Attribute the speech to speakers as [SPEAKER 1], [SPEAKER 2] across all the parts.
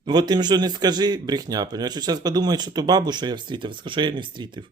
[SPEAKER 1] Вот їм що не скажи, брехня, понимаєш? Що зараз подумають, що ту бабу, що я встрітив, скажу, що я не встрітив.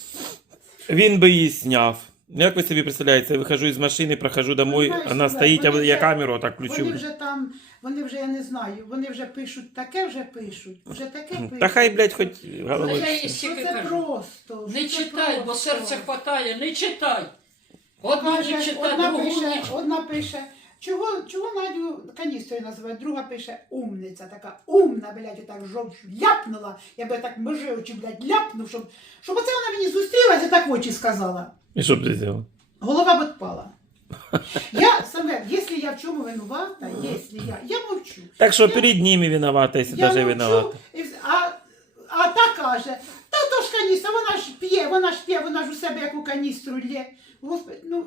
[SPEAKER 1] Він би її зняв. Як ви собі представляєте, я виходжу із машини, прохожу домой,
[SPEAKER 2] знаєш,
[SPEAKER 1] вона
[SPEAKER 2] Олег,
[SPEAKER 1] стоїть, а
[SPEAKER 2] вони
[SPEAKER 1] я
[SPEAKER 2] вже-
[SPEAKER 1] камеру отак включу.
[SPEAKER 2] Вони вже там, вони вже, я не знаю, вони вже пишуть, таке вже пишуть, вже таке пишуть.
[SPEAKER 1] Та хай, блядь, хоч
[SPEAKER 3] Та
[SPEAKER 1] головою.
[SPEAKER 3] я їй
[SPEAKER 2] Що
[SPEAKER 3] стільки
[SPEAKER 2] це
[SPEAKER 3] кажу.
[SPEAKER 2] просто.
[SPEAKER 3] Не
[SPEAKER 2] що це
[SPEAKER 3] читай, бо
[SPEAKER 2] просто.
[SPEAKER 3] серце хватає, не читай. Одну не
[SPEAKER 2] Каже,
[SPEAKER 3] читай,
[SPEAKER 2] одна
[SPEAKER 3] другу
[SPEAKER 2] пише,
[SPEAKER 3] не.
[SPEAKER 2] одна пише, чого Надю каністрою називають, друга пише умниця, така умна, блядь, отак жовт ляпнула, я би так межи очі, блядь, ляпнув, щоб оце вона мені зустрілася, так в очі сказала.
[SPEAKER 1] І що б ти зробив?
[SPEAKER 2] Голова б отпала. Я саме, якщо я в чому винувата, я мовчу.
[SPEAKER 1] Так що перед ними виновата, якщо
[SPEAKER 2] Я
[SPEAKER 1] даже
[SPEAKER 2] мовчу,
[SPEAKER 1] виновата.
[SPEAKER 2] а та каже, та то ж каністра, вона ж п'є, вона ж у себе як у каністру лє. Господи, ну,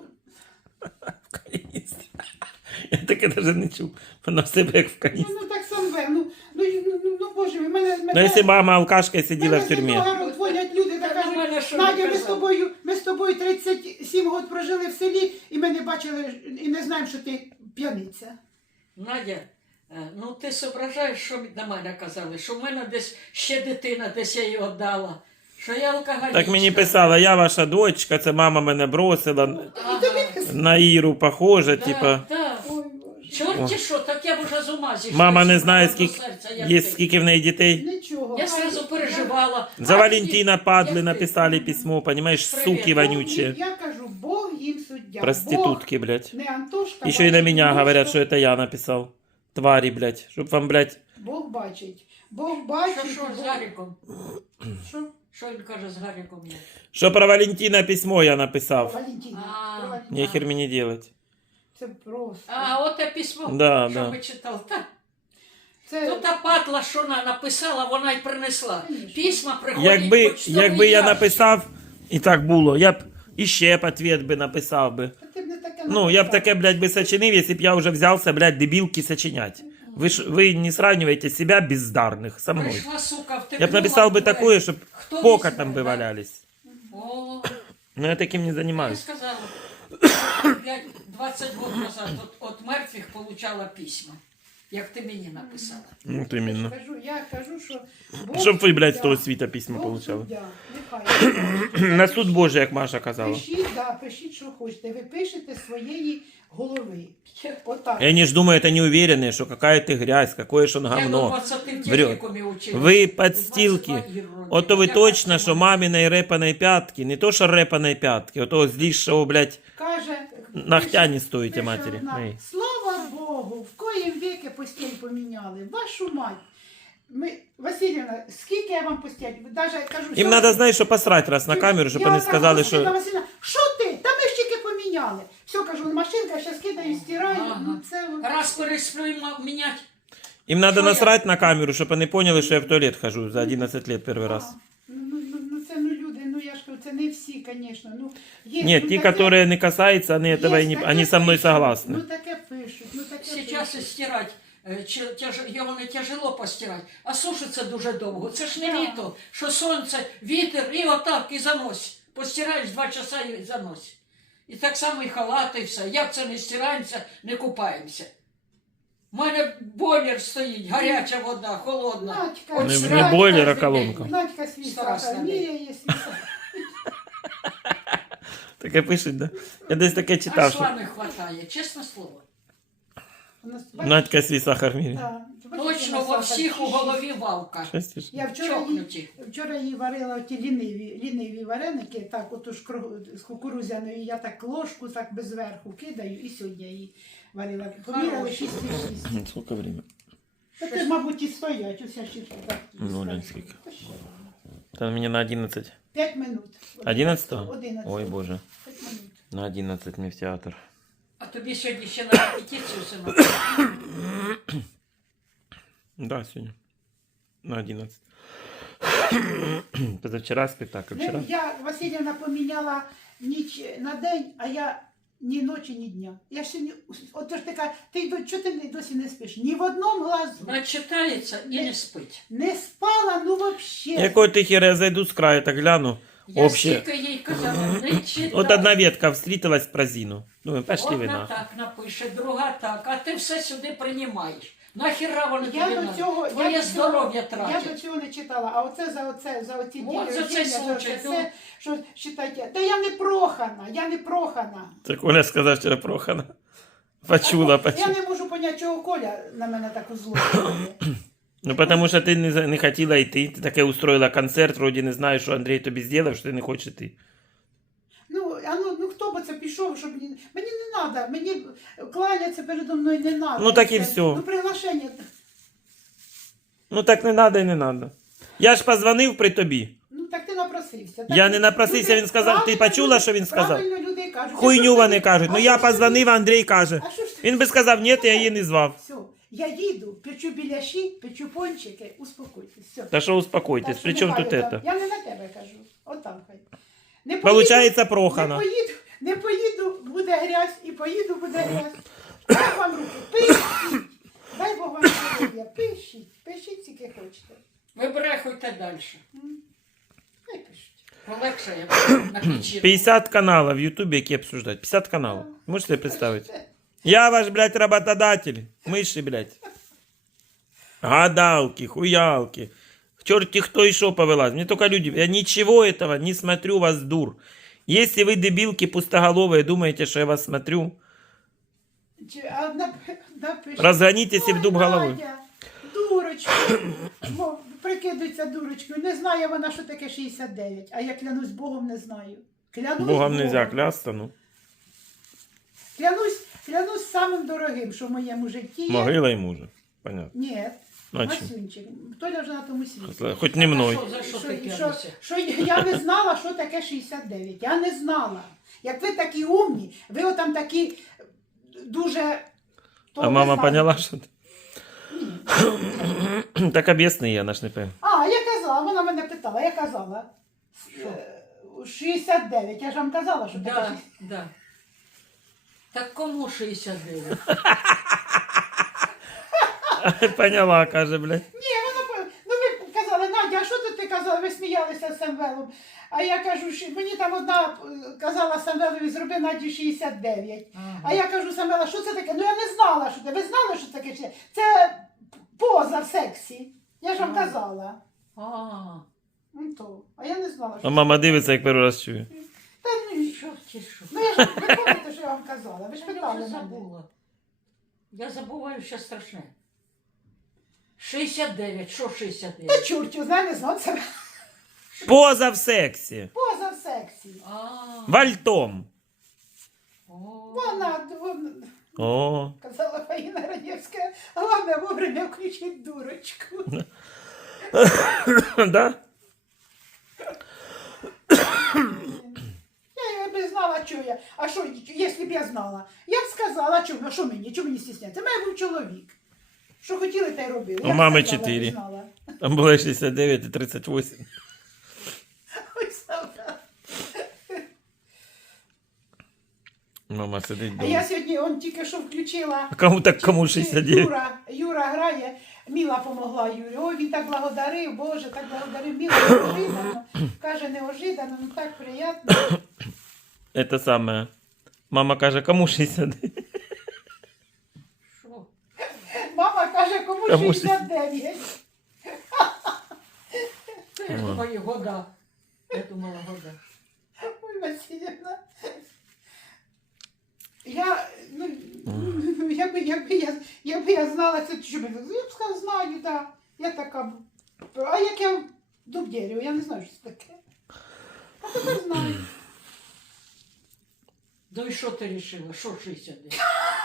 [SPEAKER 1] Каністра. Я таке навіть не чув. Вона в себе як в каністрі.
[SPEAKER 2] ну так самве, ну, боже мій,
[SPEAKER 1] Ну, якщо мама алкашка сиділа в
[SPEAKER 2] мене
[SPEAKER 1] тюрмі.
[SPEAKER 2] зі дзвонять люди та
[SPEAKER 3] Та до мене
[SPEAKER 2] кажуть,
[SPEAKER 3] що
[SPEAKER 2] Надя,
[SPEAKER 3] не
[SPEAKER 2] ми з
[SPEAKER 3] казали.
[SPEAKER 2] тобою 37 років прожили в селі, і ми не бачили, і не знаємо, що ти п'яниця.
[SPEAKER 3] Надя, ну ти зображаєш, що на мене казали, що в мене десь ще дитина, десь я її віддала, що я алкоголічка.
[SPEAKER 1] Так мені писала, я ваша дочка, це мама мене бросила,
[SPEAKER 2] І тобі писали.
[SPEAKER 1] на Іру похожа,
[SPEAKER 3] Да,
[SPEAKER 1] типа.
[SPEAKER 3] да.
[SPEAKER 2] Ой, Боже.
[SPEAKER 3] Чорті що, так я б уже з ума зійшла.
[SPEAKER 1] Мама не
[SPEAKER 3] Що
[SPEAKER 1] знає,
[SPEAKER 3] до
[SPEAKER 1] скільки,
[SPEAKER 3] серця, як
[SPEAKER 1] є
[SPEAKER 3] ти.
[SPEAKER 1] скільки в неї дітей.
[SPEAKER 2] Нічого.
[SPEAKER 3] Я сразу переживала.
[SPEAKER 1] За
[SPEAKER 3] А
[SPEAKER 1] Валентина
[SPEAKER 3] ти-
[SPEAKER 1] падли,
[SPEAKER 3] як ти?
[SPEAKER 1] написали письмо, понимаешь,
[SPEAKER 3] Привет.
[SPEAKER 1] суки вонючие.
[SPEAKER 2] Я кажу, Бог їм суддя.
[SPEAKER 1] Проститутки, блядь.
[SPEAKER 2] Бог, не Антошка.
[SPEAKER 1] Еще и на
[SPEAKER 2] бачить,
[SPEAKER 1] меня
[SPEAKER 2] Бог,
[SPEAKER 1] говорят,
[SPEAKER 2] що-
[SPEAKER 1] что это я написал. Твари, блядь. Чтоб вам, блядь.
[SPEAKER 2] Бог бачить. Бог бачить.
[SPEAKER 3] Що з
[SPEAKER 2] Бог-
[SPEAKER 3] Гаріком?
[SPEAKER 2] Що?
[SPEAKER 3] Що він каже з Гаріком? є?
[SPEAKER 1] Что про Валентина письмо я написал.
[SPEAKER 2] Валентина.
[SPEAKER 3] А.
[SPEAKER 2] Про Валентина.
[SPEAKER 1] Нехер мне делать.
[SPEAKER 2] Це просто.
[SPEAKER 3] А, оте письмо,
[SPEAKER 1] Да,
[SPEAKER 3] що
[SPEAKER 1] да.
[SPEAKER 3] ми читали. Так.
[SPEAKER 2] Це...
[SPEAKER 3] То та падла, що вона написала, вона й принесла.
[SPEAKER 2] Конечно.
[SPEAKER 3] Письма приходять
[SPEAKER 1] Якби я написав, і так було, я б іще б ответ би написав би.
[SPEAKER 2] Та ти б не таке
[SPEAKER 1] Ну, я б
[SPEAKER 2] написав.
[SPEAKER 1] таке, блядь, би сочинив, если б я уже взялся, блядь, дебилки сочинять. Вы не сравниваете себя бездарных со мной.
[SPEAKER 3] Прийшла, сука, втекнула.
[SPEAKER 1] Я б написал бы
[SPEAKER 3] в двері.
[SPEAKER 1] такое, чтобы
[SPEAKER 3] Хто
[SPEAKER 1] покатом
[SPEAKER 3] візьме,
[SPEAKER 1] бы
[SPEAKER 3] да?
[SPEAKER 1] валялись.
[SPEAKER 3] О,
[SPEAKER 1] Но я таким не
[SPEAKER 3] я
[SPEAKER 1] занимаюсь.
[SPEAKER 3] сказала. 20 років назад от мертвих получала письма, як ти мені написала.
[SPEAKER 1] Вот именно.
[SPEAKER 2] Я кажу, що Бог
[SPEAKER 1] Чтоб вы, блядь, с
[SPEAKER 2] суддя.
[SPEAKER 1] того світа письма
[SPEAKER 2] Бог
[SPEAKER 1] получали.
[SPEAKER 2] суддя. Нехай.
[SPEAKER 1] На суд Божий, як Маша казала.
[SPEAKER 2] Пишіть, що хочете. Ви пишете своєї голови. Отак.
[SPEAKER 1] И они ж думают, они уверены, что какая ты грязь, какое ж он
[SPEAKER 3] Я до
[SPEAKER 1] говно.
[SPEAKER 3] 20 в
[SPEAKER 1] Врет.
[SPEAKER 3] технікумі училась.
[SPEAKER 1] Вы подстилки.
[SPEAKER 3] 22 роки.
[SPEAKER 1] Ото ви
[SPEAKER 3] Я
[SPEAKER 1] точно,
[SPEAKER 3] так
[SPEAKER 1] що
[SPEAKER 3] думаю.
[SPEAKER 1] маминої репаної п'ятки, не то що репаної п'ятки, ото злішого, блядь,
[SPEAKER 2] Каже,
[SPEAKER 1] ногтя не стоїте
[SPEAKER 2] пише
[SPEAKER 1] матері.
[SPEAKER 2] одна,
[SPEAKER 1] Ей.
[SPEAKER 2] Слава Богу, в коїм віки постіль поміняли. Вашу мать. Васильівна, скільки я вам постіль? Даже кажу,
[SPEAKER 1] Їм треба, знаєш, що посрати раз на камеру, щоб
[SPEAKER 2] Я
[SPEAKER 1] вони
[SPEAKER 2] так
[SPEAKER 1] сказали,
[SPEAKER 2] кажу, Василівна
[SPEAKER 1] що...
[SPEAKER 2] Васильівна, що ти? Та ми ж тільки поміняли. Все, кажу, машинка, зараз кидаю, стираю.
[SPEAKER 3] Ага.
[SPEAKER 2] Ну, це...
[SPEAKER 3] Раз пересплю міняти.
[SPEAKER 1] Їм треба
[SPEAKER 3] Що я?
[SPEAKER 1] насрати на камеру, щоб вони поняли, що я в туалет хожу за 11 лет перший раз.
[SPEAKER 2] Це люди, я ж кажу, це не всі, звісно. Є,
[SPEAKER 1] Ні, ті, которые не касаються, вони этого и не...
[SPEAKER 2] таке
[SPEAKER 1] Они со мной
[SPEAKER 2] пишуть,
[SPEAKER 1] согласны.
[SPEAKER 2] Ну таке пишуть,
[SPEAKER 3] Сейчас і стирати. Його не тяжело постирати, а сушиться дуже довго. Це ж не
[SPEAKER 2] Да.
[SPEAKER 3] літо, що сонце, вітер і отак і занось. Постираєш 2 часа і занось. І так само і халати, і все. Як це не стираємося, не купаємося. У мене бойлер стоїть, гаряча вода, холодна.
[SPEAKER 2] Надька,
[SPEAKER 3] От
[SPEAKER 1] Не-
[SPEAKER 3] срать
[SPEAKER 1] не бойлер, а
[SPEAKER 3] кожен день.
[SPEAKER 1] колонка.
[SPEAKER 2] Надька свій
[SPEAKER 3] Страшно.
[SPEAKER 2] сахар, Міря є свій сахар.
[SPEAKER 1] Таке пишуть, да? Я десь таке
[SPEAKER 3] А
[SPEAKER 1] читав, що
[SPEAKER 3] шла не хватає, чесне слово.
[SPEAKER 2] У нас,
[SPEAKER 1] Надька свій сахар в мірі.
[SPEAKER 2] Да,
[SPEAKER 3] Точно во всіх у голові валка.
[SPEAKER 1] Щастя ж.
[SPEAKER 2] Я
[SPEAKER 3] Чокнуті.
[SPEAKER 2] вчора їй варила ті ліниві вареники, так, оту ж з кукурудзяною, я так ложку так без верху кидаю, і сьогодні її варила. Поміряли
[SPEAKER 3] Хороші.
[SPEAKER 2] 6,6.
[SPEAKER 1] Сколько время?
[SPEAKER 2] Та ти, мабуть, і стоять, уся ще так.
[SPEAKER 1] Ну, блін, скільки. Там мені на 11.
[SPEAKER 2] 5 минут.
[SPEAKER 1] 11?
[SPEAKER 2] 11.
[SPEAKER 1] Ой, боже.
[SPEAKER 2] 5 минут.
[SPEAKER 1] На 11 мне в театр.
[SPEAKER 3] А тобі сьогодні ще на репетицію синок.
[SPEAKER 1] Да, сегодня. На 11. Позавчера спектакль, вчера.
[SPEAKER 2] Я, Васильівна, поміняла ніч на день, а я ні ночі, ні дня. Я ще не... Ото ж така, чого ти досі не спиш? Ні в одному глазу.
[SPEAKER 3] Начитається і не спить.
[SPEAKER 2] Не спала, ну вообще.
[SPEAKER 1] Якой ты хер, я зайду с края, так гляну.
[SPEAKER 3] Я
[SPEAKER 1] Вообще.
[SPEAKER 3] стільки їй казала, не читай.
[SPEAKER 1] Вот одна ветка встретилась в прозину. Думаю, пошли вы
[SPEAKER 3] Одна
[SPEAKER 1] нахуй.
[SPEAKER 3] так напише, друга так, а ти все сюди приймаєш. Нахіра вони
[SPEAKER 2] Я
[SPEAKER 3] тобі
[SPEAKER 2] до
[SPEAKER 3] надо?
[SPEAKER 2] цього,
[SPEAKER 3] Твоє
[SPEAKER 2] я до цього,
[SPEAKER 3] здоров'я
[SPEAKER 2] я
[SPEAKER 3] тратять.
[SPEAKER 2] до цього не читала, а оце за оці
[SPEAKER 3] От
[SPEAKER 2] дні
[SPEAKER 3] за цей
[SPEAKER 2] рождення,
[SPEAKER 3] случай, ну.
[SPEAKER 2] все, що читайте. Та я не прохана, я не прохана.
[SPEAKER 1] Так Оля сказав вчора прохана. Почула,
[SPEAKER 2] Я
[SPEAKER 1] почула.
[SPEAKER 2] не можу поняти, чого Коля на мене таку зло.
[SPEAKER 1] Ну, тому що ти не хотіла йти. Ти таке устроїла концерт, вроді не знаєш, що Андрій тобі зробив, що ти не хочеш йти.
[SPEAKER 2] Ну хто би це пішов, щоб мені не треба, мені кланяться передо мною не треба.
[SPEAKER 1] Ну, так і все.
[SPEAKER 2] Ну приглашення.
[SPEAKER 1] Ну так не треба і не треба. Я ж позвонив при тобі.
[SPEAKER 2] Ну так ти напросився. Так,
[SPEAKER 1] Я не напросився,
[SPEAKER 2] люди-
[SPEAKER 1] він сказав, ти
[SPEAKER 2] правильно
[SPEAKER 1] почула,
[SPEAKER 2] люди-
[SPEAKER 1] що він сказав?
[SPEAKER 2] Правильно люди кажуть.
[SPEAKER 1] Хуйню
[SPEAKER 2] А
[SPEAKER 1] вони
[SPEAKER 2] що ж
[SPEAKER 1] кажуть. Ну
[SPEAKER 2] ти-
[SPEAKER 1] я
[SPEAKER 2] а що ж ти-
[SPEAKER 1] позвонив, а Андрій каже.
[SPEAKER 2] А що ж ти?
[SPEAKER 1] Він би сказав, ні, я її не звав.
[SPEAKER 2] Все, я їду, печу біляші, печу пончики, успокойтесь. Все.
[SPEAKER 1] Та що успокойтесь,
[SPEAKER 2] Так,
[SPEAKER 1] при
[SPEAKER 2] що
[SPEAKER 1] чому
[SPEAKER 2] нехай
[SPEAKER 1] тут
[SPEAKER 2] отам.
[SPEAKER 1] это?
[SPEAKER 2] Я не на тебе кажу, отам хай. Не
[SPEAKER 1] Получається
[SPEAKER 2] Не
[SPEAKER 1] прохана.
[SPEAKER 2] не поїду, буде грязь, і поїду, буде грязь. Дай вам руки, пишіть. Дай Бог вам здоров'я, пишіть, скільки хочете.
[SPEAKER 3] Ви брехуйте далі.
[SPEAKER 2] Хай пишуть.
[SPEAKER 3] Полегшає на печі.
[SPEAKER 1] 50 каналов в Ютубе, які обсуждають. 50 каналов. Можете себе представить? Я ваш, блядь, работодатель. Мыши, блядь. Гадалки, хуялки. Черти кто и шо повелась. Мне только люди... Я ничего этого не смотрю, вас дур. Если вы, дебилки пустоголовые, думаете, что я вас смотрю,
[SPEAKER 2] Напишіть.
[SPEAKER 1] разгонитесь и в дуб
[SPEAKER 2] Ой,
[SPEAKER 1] головой.
[SPEAKER 2] Надя, дурочку, мов, прикидується дурочкою. Не знає вона, що таке 69, а я клянусь Богом не знаю. Клянусь
[SPEAKER 1] Богом нельзя клясться, ну.
[SPEAKER 2] Клянусь самим дорогим, що в моєму житті є.
[SPEAKER 1] Могила ему же. Понятно.
[SPEAKER 2] Ні,
[SPEAKER 1] А чим?
[SPEAKER 2] Масюнчик. Толя вже на тому світі.
[SPEAKER 1] Хоть не мной.
[SPEAKER 3] За що
[SPEAKER 2] Що,
[SPEAKER 3] ти
[SPEAKER 2] що,
[SPEAKER 3] п'янися?
[SPEAKER 2] що я не знала, що таке 69. Я не знала. Як ви такі умні, ви отам такі дуже... то
[SPEAKER 1] А
[SPEAKER 2] ви
[SPEAKER 1] мама
[SPEAKER 2] знаєте.
[SPEAKER 1] поняла, что ты? Так объясни я, наш не пойму.
[SPEAKER 2] А, я казала, вона мене питала, я казала.
[SPEAKER 3] Що?
[SPEAKER 2] 69, я ж вам казала, що таке
[SPEAKER 3] Да,
[SPEAKER 2] 69.
[SPEAKER 3] да. Так кому 69?
[SPEAKER 1] Поняла, каже, блядь.
[SPEAKER 2] Ні, ну ви казали, Надя, а що тут ти казала? Ви сміялися з Самвелом. А я кажу, що мені там одна казала Самвелові, зроби Наді 69.
[SPEAKER 3] Ага.
[SPEAKER 2] А я кажу, Самвела, що це таке? Ну я не знала, що це. Ви знали, що це таке? Це поза в сексі. Я ж вам
[SPEAKER 3] Ага.
[SPEAKER 2] казала.
[SPEAKER 3] А,
[SPEAKER 2] Ну то. А я не знала, що
[SPEAKER 1] А мама дивиться, як перший раз чує.
[SPEAKER 2] Та ну,
[SPEAKER 3] що ти що?
[SPEAKER 2] ну я ж ви пам'ятаєте, що я вам казала. Ви ж
[SPEAKER 3] Я
[SPEAKER 2] питали
[SPEAKER 3] вже
[SPEAKER 2] мене.
[SPEAKER 3] забула. Я забуваю, що страшне. 69, що
[SPEAKER 2] Та
[SPEAKER 3] 69?
[SPEAKER 2] чорт, його знає, не знав це.
[SPEAKER 1] Поза в сексі.
[SPEAKER 2] Поза в сексі.
[SPEAKER 3] А,
[SPEAKER 1] Вальтом.
[SPEAKER 3] о.
[SPEAKER 2] Вона
[SPEAKER 1] О,
[SPEAKER 2] казала Фаїна Ранєвська, головне вовремя включить дурочку.
[SPEAKER 1] да?
[SPEAKER 2] Я би знала, що я. А що, якщо б я знала? Я б сказала, а що мені? Чому мені стісняться? Це мене був чоловік. Що хотіли, те й робили.
[SPEAKER 1] У
[SPEAKER 2] Я б
[SPEAKER 1] мами
[SPEAKER 2] сказала,
[SPEAKER 1] 4.
[SPEAKER 2] не знала.
[SPEAKER 1] Там було 69 і 38.
[SPEAKER 2] Ой, Савка.
[SPEAKER 1] Мама сидить
[SPEAKER 2] А я
[SPEAKER 1] дома.
[SPEAKER 2] сьогодні он тільки що включила.
[SPEAKER 1] А кому так, кому 69?
[SPEAKER 2] Юра грає, Міла помогла Юрі. Ой, він так благодарив, Боже, так благодарив. Міла неожиданно. Каже, неожиданно, ну так приємно.
[SPEAKER 1] Это самое. Мама каже, кому 69?
[SPEAKER 3] Що?
[SPEAKER 2] Мама каже, кому
[SPEAKER 1] Кому
[SPEAKER 2] 69.
[SPEAKER 3] Ой, года. Я думала, года.
[SPEAKER 2] Ой, Васильівна. Якби я знала це, що б я б сказала, знаю, так. Я така. А як я дуб дерева, я не знаю, що це таке. А тепер знаю.
[SPEAKER 3] Ну і що ти рішила? Що 69?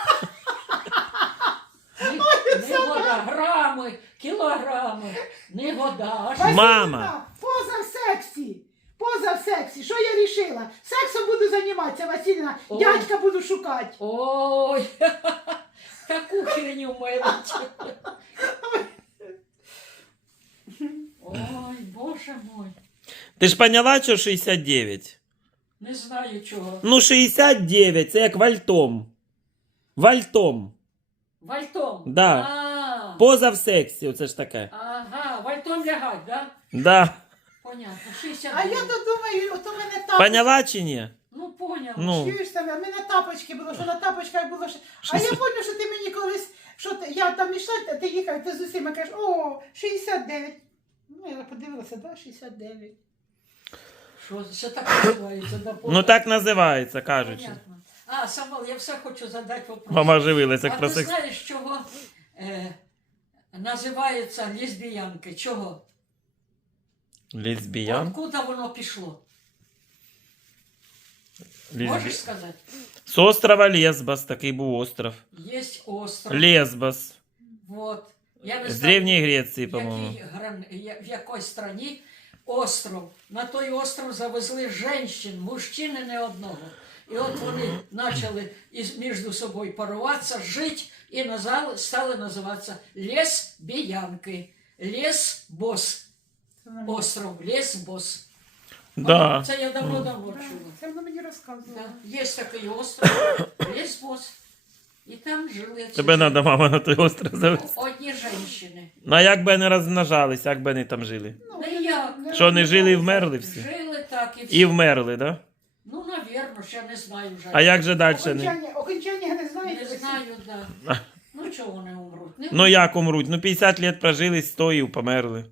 [SPEAKER 3] Не года, грами, кілограми, не года. А що?
[SPEAKER 1] Мама.
[SPEAKER 2] Поза в сексі. Поза в сексі. Що я рішила? Сексом буду займатися, Васильівна.
[SPEAKER 3] Ой.
[SPEAKER 2] Дядька буду шукати.
[SPEAKER 3] Ой, таку херню мелить. Ой, боже мой.
[SPEAKER 1] Ти ж поняла, що 69?
[SPEAKER 3] Не знаю чого.
[SPEAKER 1] Ну 69, це як вальтом. Вальтом.
[SPEAKER 3] Вальтом?
[SPEAKER 1] Да.
[SPEAKER 3] А,
[SPEAKER 1] Поза в сексі, оце ж таке.
[SPEAKER 3] ага, вальтом лягать, да?
[SPEAKER 1] Да.
[SPEAKER 3] Понятно,
[SPEAKER 2] А
[SPEAKER 3] 69.
[SPEAKER 2] я то думаю, от у мене тапочки.
[SPEAKER 1] Поняла чи ні?
[SPEAKER 3] Ну, поняла.
[SPEAKER 1] Ну.
[SPEAKER 2] Чуєш себе, в мене тапочки було, що на тапочках було. А я пам'ятаю, що ти мені колись Що ти, я там йшла, ти їхав, ти з усіма кажеш, о, 69. Ну, я подивилася, да, 69.
[SPEAKER 3] Що це так називається?
[SPEAKER 1] Ну так називається, кажучи.
[SPEAKER 3] Понятно. А, Самвел, я все хочу задати вопрос.
[SPEAKER 1] Мама оживилась, як
[SPEAKER 3] А
[SPEAKER 1] про
[SPEAKER 3] ти
[SPEAKER 1] секс.
[SPEAKER 3] знаєш, чого називаються лесбіянки? Чого?
[SPEAKER 1] Лесбіян?
[SPEAKER 3] Откуда воно пішло?
[SPEAKER 1] Лесбі...
[SPEAKER 3] Можеш сказати?
[SPEAKER 1] З острова Лесбос, такий був остров.
[SPEAKER 3] Є остров.
[SPEAKER 1] Лесбос.
[SPEAKER 3] Вот. Я не
[SPEAKER 1] З
[SPEAKER 3] знаю,
[SPEAKER 1] Древньої Греції,
[SPEAKER 3] в
[SPEAKER 1] по-моєму.
[SPEAKER 3] в якій страні остров. На той остров завезли жінчин, мужчини не одного. І от вони почали між собою паруватися, жити і стали називатися лесбіянки. Лесбос. Остров Лесбос.
[SPEAKER 1] Да.
[SPEAKER 3] Це я давно-давно чула.
[SPEAKER 2] Це вона мені розказувала.
[SPEAKER 3] Да. Є такий остров Лесбос. І там жили ці
[SPEAKER 1] Тебе треба, мама, на той остров завести.
[SPEAKER 3] одні жінки.
[SPEAKER 1] Ну а як би вони розмножались, як би вони там жили?
[SPEAKER 3] Ну, як?
[SPEAKER 1] Що, вони жили і вмерли всі?
[SPEAKER 3] Жили так і всі.
[SPEAKER 1] І вмерли, да?
[SPEAKER 3] Ну, навірно, ще не знаю вже.
[SPEAKER 1] А як же далі?
[SPEAKER 2] Окончання не знаєте?
[SPEAKER 3] Не знаю, да. Ну, чого вони умруть? Не
[SPEAKER 1] Ну як умруть? Ну 50 років прожили, 100 і померли.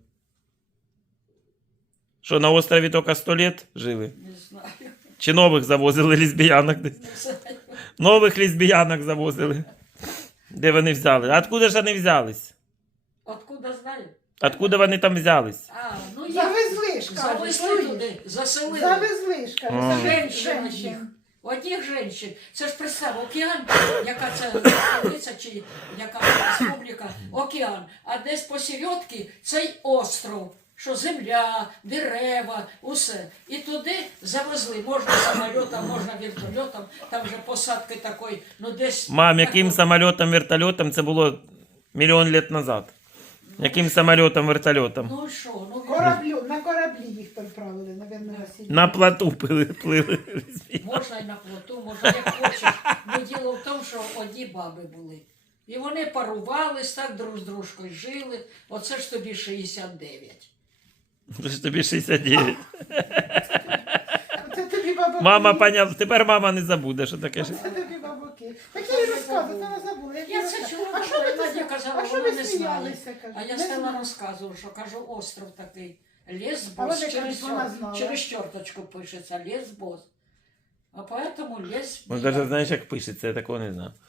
[SPEAKER 1] Що, на острові тільки 100 років жили?
[SPEAKER 3] Не знаю.
[SPEAKER 1] Чи нових завозили лесбіянок десь?
[SPEAKER 3] Не знаю.
[SPEAKER 1] Нових лесбіянок завозили. Де вони взяли? А откуда ж вони взялись?
[SPEAKER 3] Откуда знаю?
[SPEAKER 1] Откуда вони там взялись?
[SPEAKER 3] А, ну я
[SPEAKER 2] Завезли ж, кажуть.
[SPEAKER 3] завезли
[SPEAKER 2] чуєш?
[SPEAKER 3] туди, заселили.
[SPEAKER 2] Завезли ж,
[SPEAKER 1] А.
[SPEAKER 2] кажуть.
[SPEAKER 3] Женщин одних. Одних женщин. Це ж представ, океан, яка це столиця чи яка республіка, океан. А десь посередки цей остров, що земля, дерева, усе. І туди завезли. Можна самольотом, можна вертольотом, там вже посадки такої, ну десь...
[SPEAKER 1] Мам, яким самольотом, вертольотом це було мільйон років назад? Яким самольотом, вертольотом?
[SPEAKER 3] Ну і що, ну
[SPEAKER 2] На кораблі їх відправили, напевно, Василь.
[SPEAKER 1] На плоту плили.
[SPEAKER 3] можна й на плоту, можна як хочеш. Ну діло в тому, що одні баби були. І вони парувались, так друг з дружкою жили. Оце ж тобі 69.
[SPEAKER 1] Це ж тобі 69.
[SPEAKER 2] Це тобі бабуки.
[SPEAKER 1] Мама поняла, тепер мама не забуде, що таке.
[SPEAKER 2] Це тобі бабуки. Так я їй розказую, ти не забула.
[SPEAKER 3] Я це чула,
[SPEAKER 2] А що ви
[SPEAKER 3] Надя
[SPEAKER 2] тут-
[SPEAKER 3] казала,
[SPEAKER 2] а що
[SPEAKER 3] вона
[SPEAKER 2] ви
[SPEAKER 3] не знає.
[SPEAKER 2] сміялися? кажу?
[SPEAKER 3] А я
[SPEAKER 2] Не
[SPEAKER 3] стала
[SPEAKER 2] знаю.
[SPEAKER 3] розказувала, що кажу, остров такий.
[SPEAKER 2] А
[SPEAKER 3] Лесбос,
[SPEAKER 2] вони кажуть, вона знала.
[SPEAKER 3] через черточку пишеться, Лесбос. А поэтому
[SPEAKER 1] Ну,
[SPEAKER 3] лесбос.
[SPEAKER 1] навіть знаєш, як пишеться, я такого не знаю.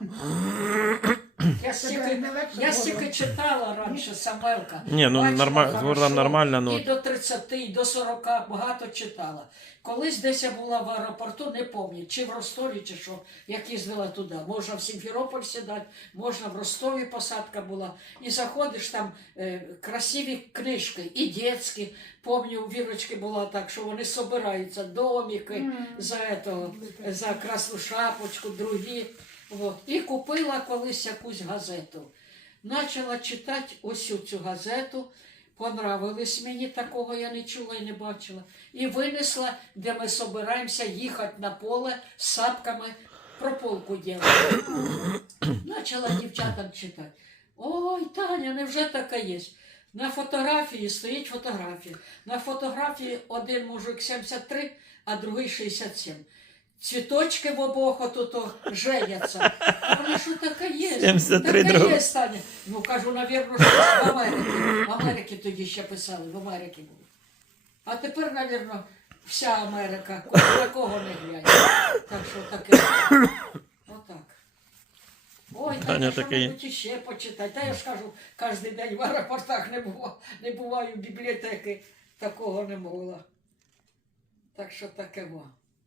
[SPEAKER 3] Я стільки, я стільки читала раніше Самвелка.
[SPEAKER 1] Ні, ну
[SPEAKER 3] Бачила
[SPEAKER 1] нормально, з
[SPEAKER 3] хорошо,
[SPEAKER 1] горлом нормально, ну.
[SPEAKER 3] І до 30, і до 40 багато читала. Колись десь я була в аеропорту, не пам'ятаю, чи в Ростові, чи що, як їздила туди. Можна в Сімферополь сідати, можна в Ростові посадка була. І заходиш там красиві книжки, і дитячі. Пам'ятаю, у Вірочки була так, що вони собираються, домики за красну шапочку, другі. От. І купила колись якусь газету. Почала читати ось цю газету. Понравилось мені, такого я не чула і не бачила. І винесла, де ми собираємося їхати на поле з сапками, прополку робити. Почала дівчатам читати. Ой, Таня, невже таке є? На фотографії стоїть фотографія. На фотографії один мужик 73, а другий 67. Цвіточки в обох отут женяться. А вони що таке є?
[SPEAKER 1] 73
[SPEAKER 3] таке
[SPEAKER 1] друг.
[SPEAKER 3] є, Таня. Ну, кажу, навірно, що в Америці. В Америці тоді ще писали, в Америці було. А тепер, навірно, вся Америка, кого не глянь. Так що таке. Отак. Ой,
[SPEAKER 1] Таня,
[SPEAKER 3] Таня,
[SPEAKER 1] таке є.
[SPEAKER 3] що-небудь іще почитати. Та я ж кажу, кожен день в аеропортах не буваю, бібліотеки. Такого не було. Так що таке во.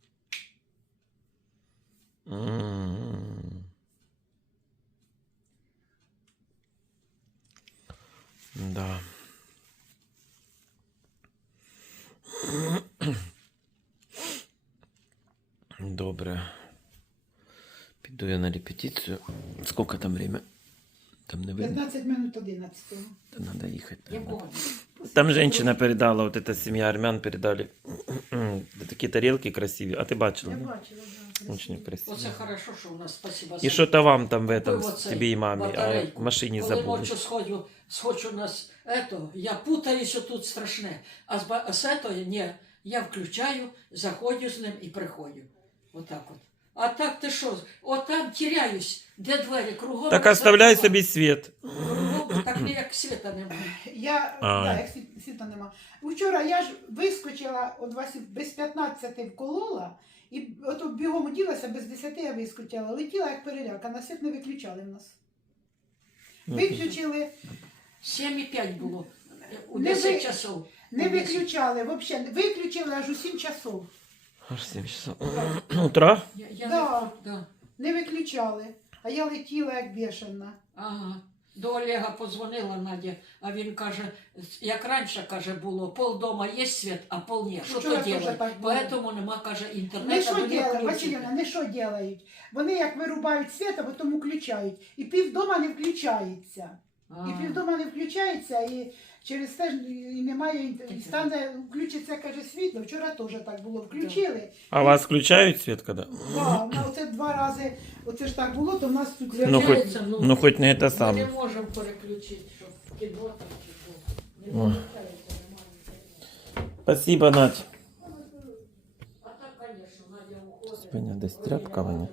[SPEAKER 1] Да. Добре. Піду я на репетицію. Сколько там время? Там не видно.
[SPEAKER 2] 15 минут 11.
[SPEAKER 1] Та надо їхати.
[SPEAKER 3] Якого?
[SPEAKER 1] Там женщина передала, вот эта семья армян передали. Такі тарелки красиві. А ти бачила?
[SPEAKER 2] Я
[SPEAKER 1] да?
[SPEAKER 2] бачила, да.
[SPEAKER 1] Очень красиво.
[SPEAKER 3] Оце хорошо, що у нас, спасибо.
[SPEAKER 1] І що то вам там в
[SPEAKER 3] Купив
[SPEAKER 1] этом,
[SPEAKER 3] оцей
[SPEAKER 1] тобі і мамі, а
[SPEAKER 3] батарейку.
[SPEAKER 1] в машині
[SPEAKER 3] Коли
[SPEAKER 1] забули.
[SPEAKER 3] ночі сходжу нас, я путаюся тут страшне. А з этого, ні, я включаю, заходжу з ним і приходжу. Отак от. А так ти що? От там теряюсь, де двері, кругом.
[SPEAKER 1] Так оставляй
[SPEAKER 3] закривала.
[SPEAKER 1] собі світ.
[SPEAKER 3] Кругом, так ніяк світа немає.
[SPEAKER 2] Я,
[SPEAKER 1] А.
[SPEAKER 2] да, як світа нема. Вчора я ж вискочила о 20, без 15 вколола, і ото бігом уділася, без 10 я вискочила. Летіла як переляка, на світ не виключали в нас. Виключили,
[SPEAKER 3] 7,5 було у
[SPEAKER 2] Не
[SPEAKER 3] 10
[SPEAKER 2] ви-
[SPEAKER 3] часов.
[SPEAKER 2] не виключали, взагалі, виключили аж у 7 часов.
[SPEAKER 1] Аж 7 часов. Утра?
[SPEAKER 3] Я
[SPEAKER 2] Да.
[SPEAKER 3] да.
[SPEAKER 2] Не виключали, а я летіла як бешена.
[SPEAKER 3] Ага. До Олега позвонила Надя, а він каже, як раніше, каже, було, пол дома є світ, а пол ні. Що
[SPEAKER 2] Вчора
[SPEAKER 3] то
[SPEAKER 2] теж
[SPEAKER 3] делать?
[SPEAKER 2] так було.
[SPEAKER 3] Поэтому нема, каже,
[SPEAKER 2] Не
[SPEAKER 3] інтернету.
[SPEAKER 2] що
[SPEAKER 3] вони
[SPEAKER 2] ділають,
[SPEAKER 3] включені.
[SPEAKER 2] Василівна, не що ділають. Вони як вирубають світ, а потім включають. І півдома не включається.
[SPEAKER 3] А.
[SPEAKER 2] І півдома не включається, і через те ж і немає, і стане, включиться, каже, світло. Вчора теж так було. Включили.
[SPEAKER 1] А вас включають світ коли?
[SPEAKER 2] Да, оце 2 рази, оце ж так було, то в нас тут
[SPEAKER 1] Ну, хоч,
[SPEAKER 3] Включається,
[SPEAKER 1] ну, хоч не це
[SPEAKER 3] Ми
[SPEAKER 1] саме.
[SPEAKER 3] не можемо переключити, щоб в кіно там чи що. Не
[SPEAKER 1] Ой.
[SPEAKER 3] виключається, немає.
[SPEAKER 1] Спасибо, Надь.
[SPEAKER 3] А так, звісно, Надя уходить.
[SPEAKER 1] Спиня десь тряпка воня.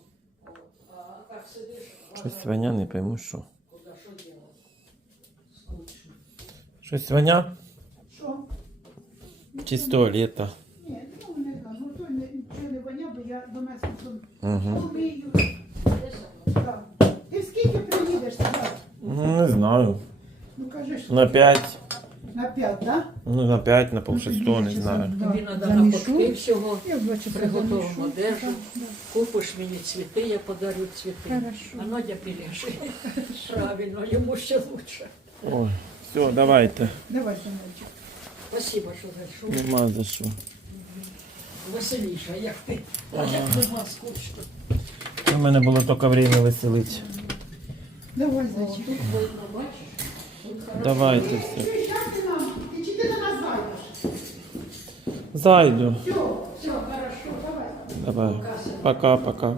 [SPEAKER 3] А так сидиш,
[SPEAKER 1] Щось Ваня, не пойму що.
[SPEAKER 3] куди, що делать? Скучно.
[SPEAKER 1] Щось Ваня?
[SPEAKER 2] що?
[SPEAKER 1] Чи з туалета?
[SPEAKER 2] Ні, ну не знаю, ну то нічого не воня, бо я до нас тут
[SPEAKER 1] Угу.
[SPEAKER 2] помию. Так. Ти скільки приїдеш сюди?
[SPEAKER 1] Ну, не знаю.
[SPEAKER 2] Ну кажеш,
[SPEAKER 1] На 5.
[SPEAKER 2] на 5, так?
[SPEAKER 1] Ну, на 5, на полшестого, не знаю.
[SPEAKER 3] Тобі треба на ходки всього,
[SPEAKER 2] Я бачу,
[SPEAKER 3] приготовимо одежу, купиш мені цвіти, я подарю цвіти.
[SPEAKER 2] Хорошо.
[SPEAKER 3] А Надя пілешить. Правильно, йому ще лучше.
[SPEAKER 1] Ой, все, давайте.
[SPEAKER 2] Давай, синочок.
[SPEAKER 3] Спасибо, що зайшов.
[SPEAKER 1] Нема за що.
[SPEAKER 3] Веселіше, як ти. А як нема скучно.
[SPEAKER 1] У мене було тільки время веселити.
[SPEAKER 2] Давай,
[SPEAKER 3] О,
[SPEAKER 2] зайчик.
[SPEAKER 3] тут видно, бачиш? Тут хорошо.
[SPEAKER 1] Давайте все.
[SPEAKER 2] Ти як ти нам? Ти чи ти до нас зайдеш?
[SPEAKER 1] Зайду.
[SPEAKER 2] Все, все, хорошо, давай.
[SPEAKER 1] Давай. Пока-пока.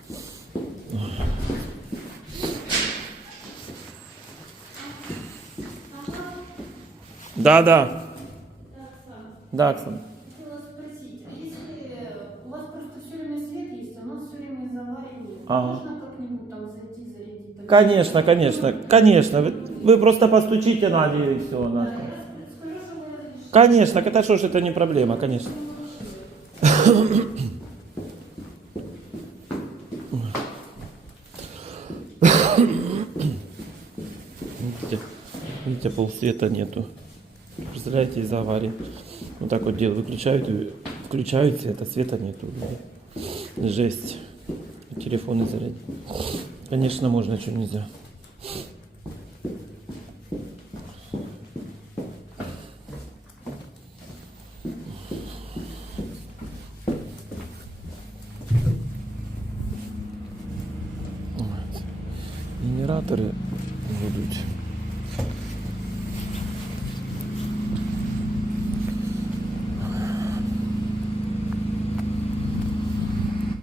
[SPEAKER 1] Да. Да, Оксана.
[SPEAKER 4] Хотела спросить, а если у вас просто все время свет есть, а у нас все время из аварии,
[SPEAKER 1] Ага.
[SPEAKER 4] можно как-нибудь там зайти, зарядить?
[SPEAKER 1] Конечно. Вы просто постучите Наде и все.
[SPEAKER 4] Скажу, что вы
[SPEAKER 1] Конечно, это что ж, это не проблема, конечно. Видите, полсвета нету. Представляете, из-за аварии. Вот так вот делают, включают свет, а света нету. Жесть. Телефоны зарядить. Конечно, можно, что нельзя. Генераторы будут.